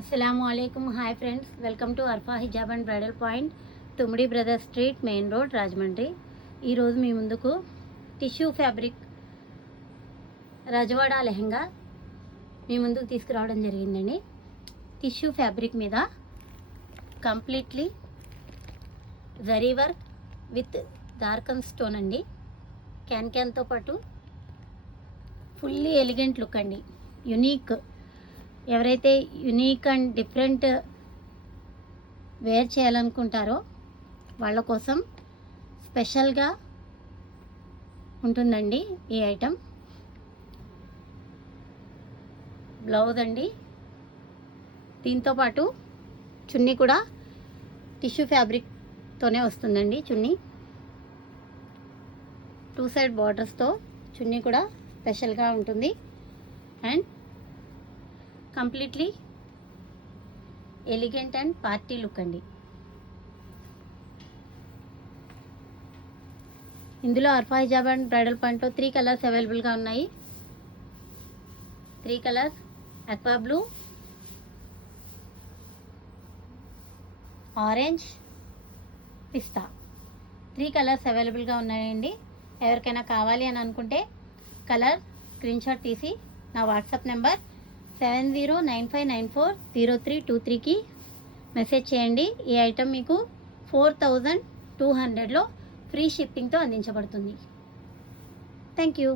अस्सलामुअलैकुम hi friends welcome to Arfa Hijab and bridal point Tummidi brother street main road Rajahmundry. ఈరోజు మీ ముందుకు టిష్యూ ఫ్యాబ్రిక్ రజవాడా లెహంగా మీ ముందుకు తీసుకురావడం జరిగిందండి. టిష్యూ ఫ్యాబ్రిక్ మీద కంప్లీట్లీ జరీ వర్క్ విత్ డార్కన్ స్టోన్ అండి. క్యాన్తో పాటు ఫుల్లీ ఎలిగెంట్ లుక్ అండి. యునీక్, ఎవరైతే యునీక్ అండ్ డిఫరెంట్ వేర్ చేయాలనుకుంటారో వాళ్ళ కోసం స్పెషల్గా ఉంటుందండి ఈ ఐటమ్. బ్లౌజ్ అండి, దీంతో పాటు చున్నీ కూడా టిష్యూ ఫ్యాబ్రిక్తోనే వస్తుందండి. చున్నీ 2 సైడ్ బార్డర్స్తో చున్నీ కూడా స్పెషల్గా ఉంటుంది and completely elegant and party look అండి. ఇందులో అర్ఫా హిజాబ్ అండ్ బ్రైడల్ పాయింట్లో 3 కలర్స్ అవైలబుల్గా ఉన్నాయి. 3 కలర్స్ అక్వా బ్లూ, ఆరెంజ్, పిస్తా 3 కలర్స్ అవైలబుల్గా ఉన్నాయండి. ఎవరికైనా కావాలి అని అనుకుంటే కలర్ స్క్రీన్ షాట్ తీసి నా వాట్సాప్ నెంబర్ 7095940323కి మెసేజ్ చేయండి. ఈ ఐటమ్ మీకు 4200లో ఫ్రీ షిప్పింగ్తో అందించబడుతుంది. Thank you.